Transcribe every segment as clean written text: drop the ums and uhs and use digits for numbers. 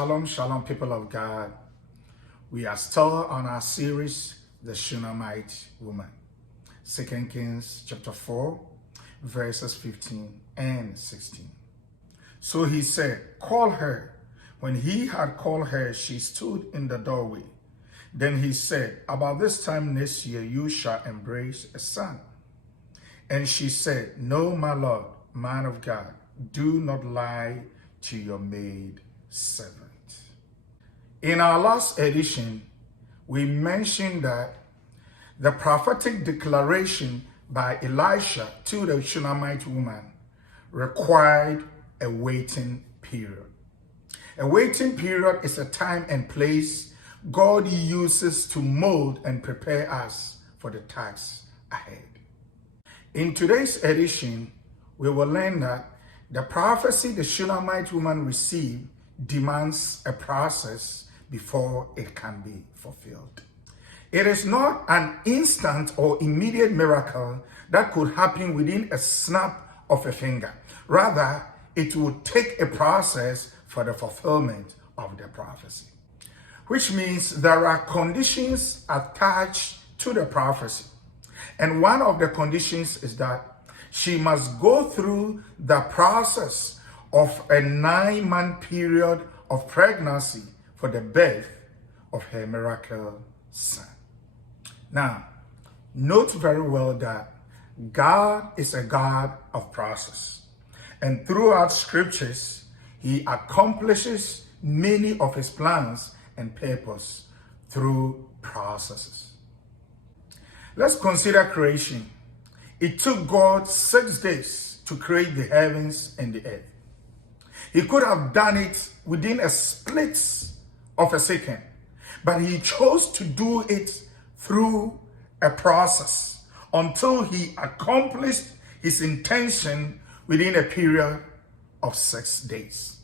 Shalom, shalom, people of God. We are still on our series, The Shunammite Woman. 2 Kings chapter 4, verses 15 and 16. So he said, call her. When he had called her, she stood in the doorway. Then he said, about this time next year, you shall embrace a son. And she said, no, my Lord, man of God, do not lie to your maid servant. In our last edition, we mentioned that the prophetic declaration by Elisha to the Shunammite woman required a waiting period. A waiting period is a time and place God uses to mold and prepare us for the task ahead. In today's edition, we will learn that the prophecy the Shunammite woman received demands a process before it can be fulfilled. It is not an instant or immediate miracle that could happen within a snap of a finger. Rather, it would take a process for the fulfillment of the prophecy. Which means there are conditions attached to the prophecy. And one of the conditions is that she must go through the process of a 9-month period of pregnancy for the birth of her miracle son. Now, note very well that God is a God of process. And throughout scriptures, he accomplishes many of his plans and purpose through processes. Let's consider creation. It took God 6 days to create the heavens and the earth. He could have done it within a split of a second, but he chose to do it through a process until he accomplished his intention within a period of 6 days.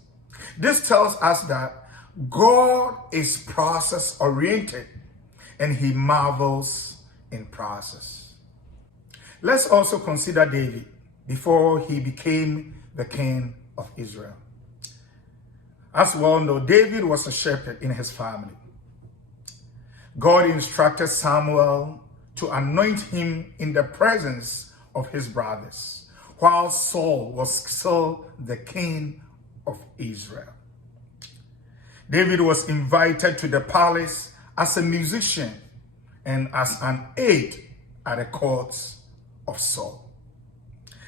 This tells us that God is process oriented and he marvels in process. Let's also consider David before he became the king of Israel. As we all know, David was a shepherd in his family. God instructed Samuel to anoint him in the presence of his brothers, while Saul was still the king of Israel. David was invited to the palace as a musician and as an aide at the courts of Saul.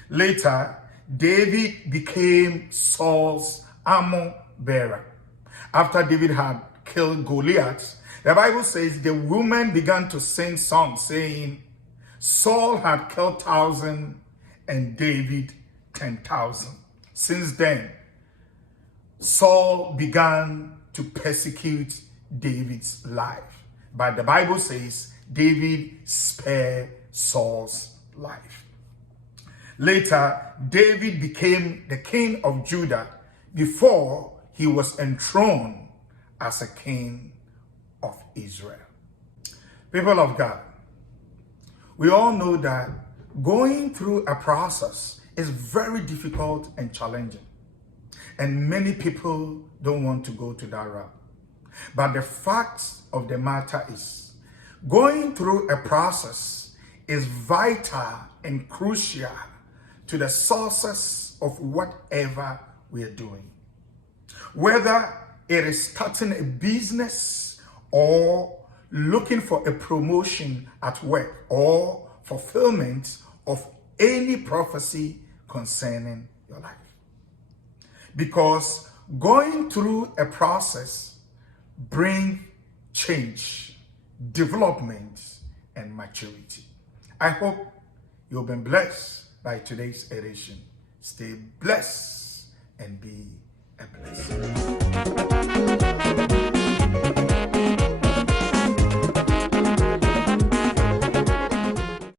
Later, David became Saul's armor bearer. After David had killed Goliath, the Bible says the woman began to sing songs saying, Saul had killed 1,000 and David 10,000. Since then, Saul began to persecute David's life. But the Bible says David spared Saul's life. Later, David became the king of Judah before he was enthroned as a king of Israel. People of God, we all know that going through a process is very difficult and challenging. And many people don't want to go to that route. But the fact of the matter is, going through a process is vital and crucial to the success of whatever we are doing. Whether it is starting a business or looking for a promotion at work or fulfillment of any prophecy concerning your life. Because going through a process brings change, development, and maturity. I hope you've been blessed by today's edition. Stay blessed and be a blessing.